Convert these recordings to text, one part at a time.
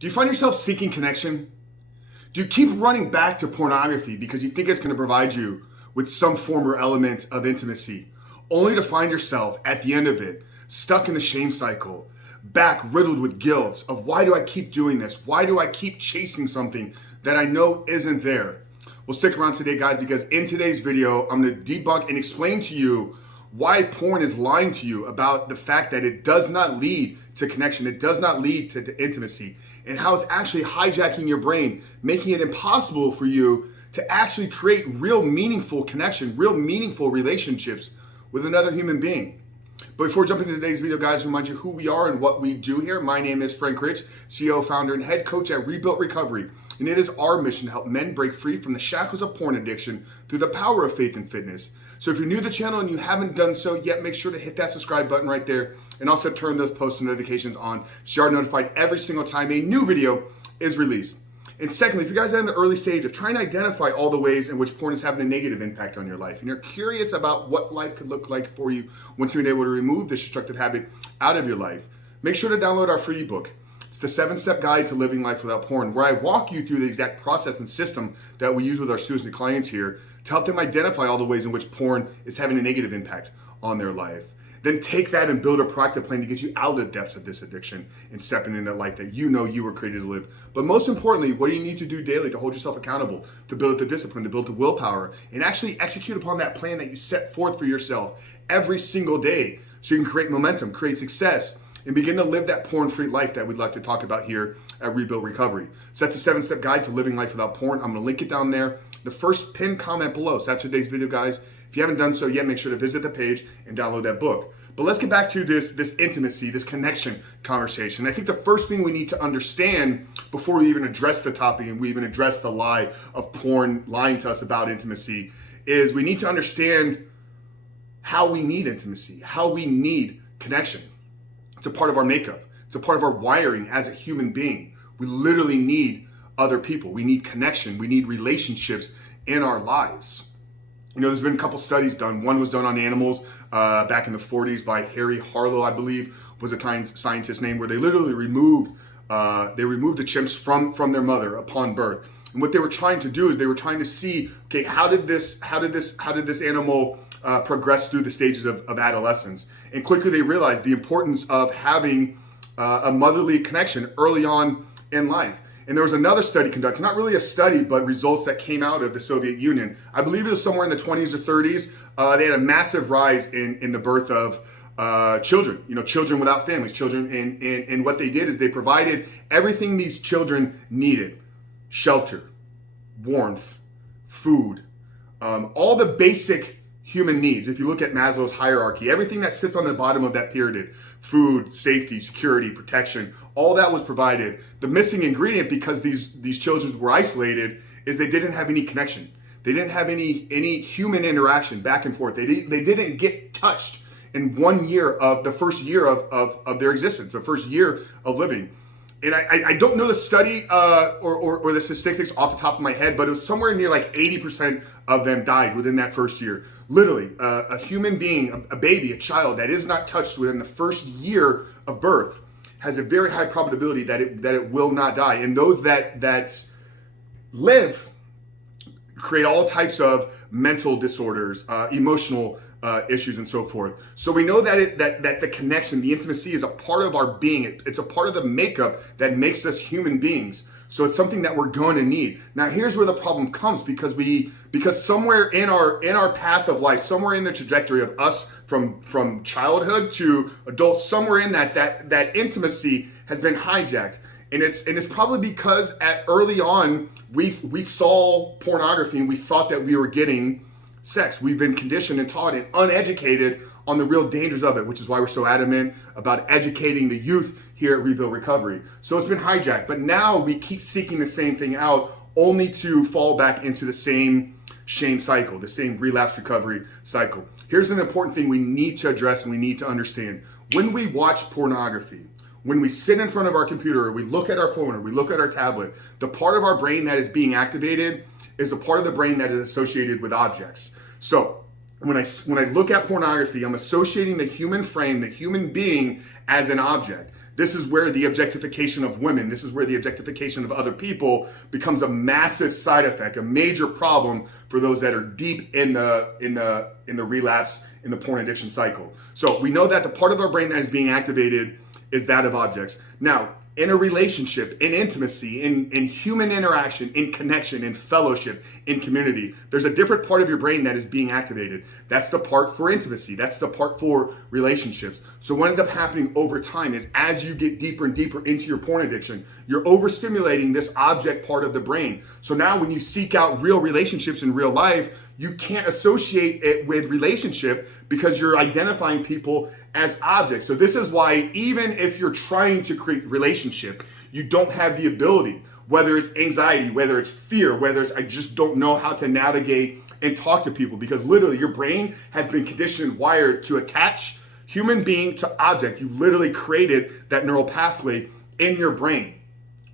Do you find yourself seeking connection? Do you keep running back to pornography because you think it's going to provide you with some form or element of intimacy, only to find yourself at the end of it stuck in the shame cycle, back riddled with guilt of why do I keep doing this? Why do I keep chasing something that I know isn't there? Well, stick around today, guys, because in today's video, I'm going to debunk and explain to you why porn is lying to you about the fact that it does not lead to connection. It does not lead to intimacy, and how it's actually hijacking your brain, making it impossible for you to actually create real meaningful connection, real meaningful relationships with another human being. But before jumping into today's video, guys, remind you who we are and what we do here. My name is Frank Rich, CEO, founder, and head coach at Rebuilt Recovery. And it is our mission to help men break free from the shackles of porn addiction through the power of faith and fitness. So if you're new to the channel and you haven't done so yet, make sure to hit that subscribe button right there, and also turn those post notifications on so you are notified every single time a new video is released. And secondly, if you guys are in the early stage of trying to identify all the ways in which porn is having a negative impact on your life, and you're curious about what life could look like for you once you're able to remove this destructive habit out of your life, make sure to download our free ebook. It's the 7-step guide to living life without porn, where I walk you through the exact process and system that we use with our students and clients here to help them identify all the ways in which porn is having a negative impact on their life. Then take that and build a proactive plan to get you out of the depths of this addiction and stepping into that life that you know you were created to live. But most importantly, what do you need to do daily to hold yourself accountable, to build the discipline, to build the willpower, and actually execute upon that plan that you set forth for yourself every single day so you can create momentum, create success, and begin to live that porn-free life that we'd like to talk about here at Rebuilt Recovery. So that's the 7-step guide to living life without porn. I'm going to link it down there. The first pinned comment below. So that's today's video, guys. If you haven't done so yet, make sure to visit the page and download that book. But let's get back to this intimacy, this connection conversation. I think the first thing we need to understand before we even address the topic and we even address the lie of porn lying to us about intimacy is we need to understand how we need intimacy, how we need connection. It's a part of our makeup. It's a part of our wiring as a human being. We literally need other people. We need connection. We need relationships in our lives. You know, there's been a couple studies done. One was done on animals back in the 40s by Harry Harlow, I believe, was a scientist's name, where they literally removed the chimps from their mother upon birth. And what they were trying to do is they were trying to see, okay, how did this animal progress through the stages of adolescence? And quickly they realized the importance of having a motherly connection early on in life. And there was another study conducted, not really a study, but results that came out of the Soviet Union. I believe it was somewhere in the 20s or 30s. They had a massive rise in the birth of children, children without families, children. And what they did is they provided everything these children needed: shelter, warmth, food, all the basic human needs. If you look at Maslow's hierarchy, everything that sits on the bottom of that pyramid, food, safety, security, protection, all that was provided. The missing ingredient, because these children were isolated, is they didn't have any connection. They didn't have any human interaction back and forth. They didn't get touched in 1 year of the first year of their existence, the first year of living. And I don't know the study or the statistics off the top of my head, but it was somewhere near like 80% of them died within that first year. Literally, a human being, a baby, a child that is not touched within the first year of birth has a very high probability that it will not die. And those that live create all types of mental disorders, emotional issues, and so forth. So we know that the connection, the intimacy, is a part of our being. It's a part of the makeup that makes us human beings. So it's something that we're going to need. Now, here's where the problem comes, because somewhere in our path of life, somewhere in the trajectory of us from childhood to adults, somewhere in that intimacy has been hijacked. And it's probably because early on we saw pornography and we thought that we were getting sex. We've been conditioned and taught and uneducated on the real dangers of it, which is why we're so adamant about educating the youth here at Rebuilt Recovery. So it's been hijacked, but now we keep seeking the same thing out, only to fall back into the same shame cycle, the same relapse recovery cycle. Here's an important thing we need to address and we need to understand. When we watch pornography, when we sit in front of our computer, or we look at our phone, or we look at our tablet, the part of our brain that is being activated is the part of the brain that is associated with objects. So when I look at pornography, I'm associating the human frame, the human being, as an object. This is where the objectification of women, this is where the objectification of other people becomes a massive side effect, a major problem for those that are deep in the relapse, in the porn addiction cycle. So we know that the part of our brain that is being activated is that of objects. Now, in a relationship, in intimacy, in human interaction, in connection, in fellowship, in community, there's a different part of your brain that is being activated. That's the part for intimacy. That's the part for relationships. So what ends up happening over time is as you get deeper and deeper into your porn addiction, you're overstimulating this object part of the brain. So now when you seek out real relationships in real life, you can't associate it with relationship because you're identifying people as objects. So this is why even if you're trying to create relationship, you don't have the ability, whether it's anxiety, whether it's fear, whether it's I just don't know how to navigate and talk to people, because literally your brain has been conditioned, wired to attach human being to object. You literally created that neural pathway in your brain.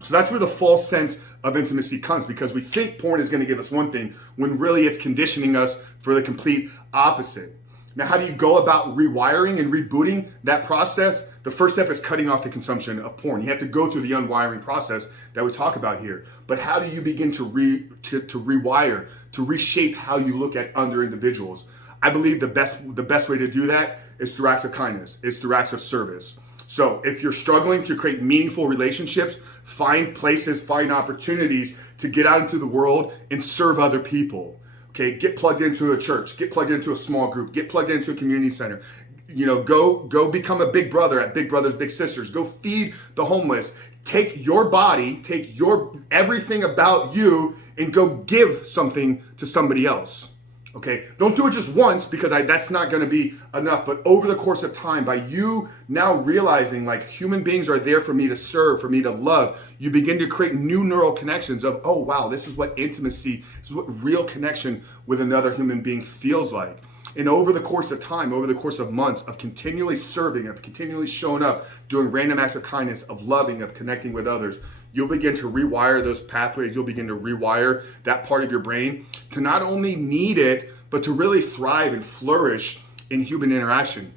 So that's where the false sense of intimacy comes, because we think porn is going to give us one thing when really it's conditioning us for the complete opposite. Now, how do you go about rewiring and rebooting that process? The first step is cutting off the consumption of porn. You have to go through the unwiring process that we talk about here. But how do you begin to rewire, to reshape how you look at other individuals? I believe the best way to do that is through acts of kindness, is through acts of service. So if you're struggling to create meaningful relationships, find places, find opportunities to get out into the world and serve other people. Okay, get plugged into a church, get plugged into a small group, get plugged into a community center. You know, go become a big brother at Big Brothers Big Sisters. Go feed the homeless. Take your body, take your everything about you, and go give something to somebody else. Okay, don't do it just once, because that's not going to be enough. But over the course of time, by you now realizing like human beings are there for me to serve, for me to love, you begin to create new neural connections of, oh wow, this is what intimacy, this is what real connection with another human being feels like. And over the course of time, over the course of months of continually serving, of continually showing up, doing random acts of kindness, of loving, of connecting with others, you'll begin to rewire those pathways. You'll begin to rewire that part of your brain to not only need it, but to really thrive and flourish in human interaction.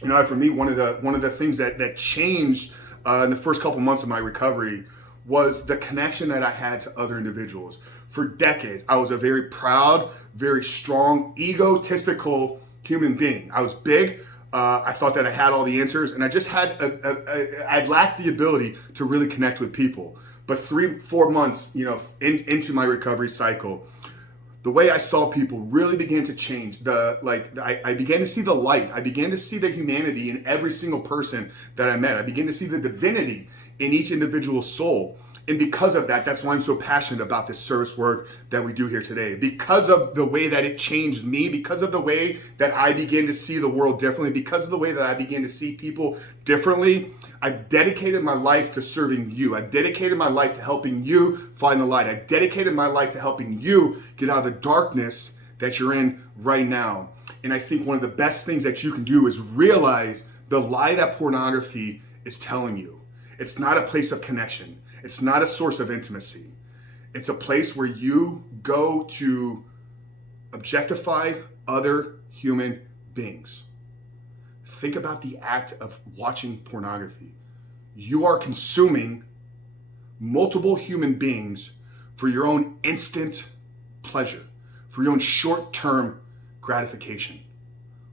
You know, for me, one of the things that changed in the first couple months of my recovery was the connection that I had to other individuals. For decades, I was a very proud, very strong, egotistical human being. I was big. I thought that I had all the answers, and I just had I lacked the ability to really connect with people. But 3-4 months, you know, into my recovery cycle, the way I saw people really began to change. I began to see the light. I began to see the humanity in every single person that I met. I began to see the divinity in each individual soul. And because of that, that's why I'm so passionate about this service work that we do here today. Because of the way that it changed me, because of the way that I began to see the world differently, because of the way that I began to see people differently, I've dedicated my life to serving you. I've dedicated my life to helping you find the light. I've dedicated my life to helping you get out of the darkness that you're in right now. And I think one of the best things that you can do is realize the lie that pornography is telling you. It's not a place of connection. It's not a source of intimacy. It's a place where you go to objectify other human beings. Think about the act of watching pornography. You are consuming multiple human beings for your own instant pleasure, for your own short-term gratification.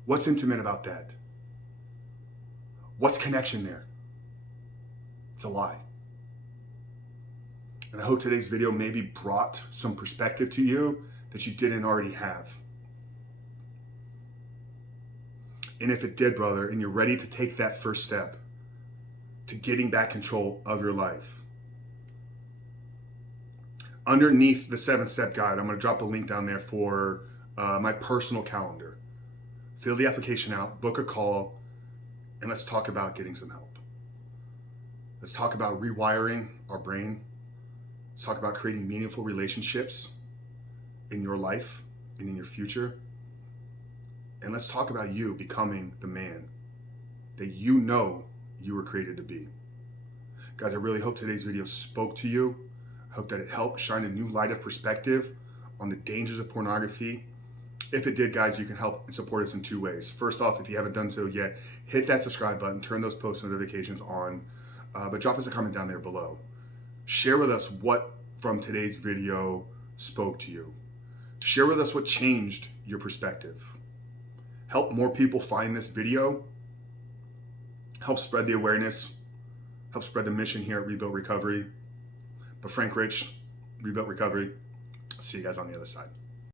What's intimate about that? What's connection there? It's a lie. And I hope today's video maybe brought some perspective to you that you didn't already have. And if it did, brother, and you're ready to take that first step to getting back control of your life, underneath the 7-step guide, I'm going to drop a link down there for my personal calendar. Fill the application out, book a call, and let's talk about getting some help. Let's talk about rewiring our brain. Let's talk about creating meaningful relationships in your life and in your future. And let's talk about you becoming the man that you know you were created to be. Guys, I really hope today's video spoke to you. I hope that it helped shine a new light of perspective on the dangers of pornography. If it did, guys, you can help and support us in 2 ways. First off, if you haven't done so yet, hit that subscribe button, turn those post notifications on. But drop us a comment down there below. Share with us what from today's video spoke to you. Share with us what changed your perspective. Help more people find this video. Help spread the awareness. Help spread the mission here at Rebuilt Recovery. But Frank Rich, Rebuilt Recovery. See you guys on the other side.